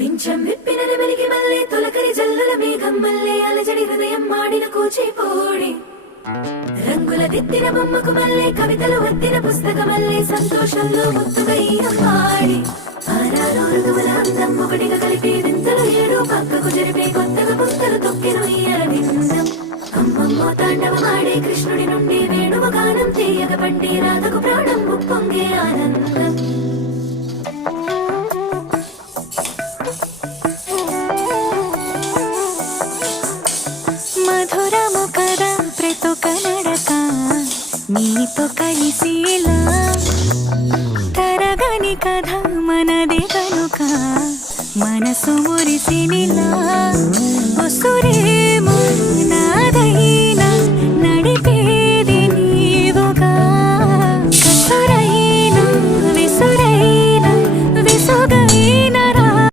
పింఛం విప్పిన నెమలికి మల్లె తొలకరి జల్లుల మేఘం మల్లె అలజడి హృదయం మాడిన కూచిపూడి రంగుల దిద్దిన బొమ్మకు మల్లె కవితలు వద్దిన పుస్తకమల్లె సంతోషంలో ముద్దుగయ్య పాడి ఆరారు ఋతువుల అందం ఒకటిగా కలిపి వింతలు ఏడు పక్కకు జరిపే కొత్తగా పుస్తలు తొక్కిన ఉయ్యాల విందం అమ్మమ్మో తాండవమాడే కృష్ణుడి నుండి వేణువ గానం తీయగ పండి రాధకు ప్రాణం ఉప్పొంగే ఆనందం మధురము కదా ప్రతొక నడక నీతో కలిసిలా తరగని కథ మనది కనుక మనసు మురిసినిలా ఉసురే